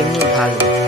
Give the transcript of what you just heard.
先弄它里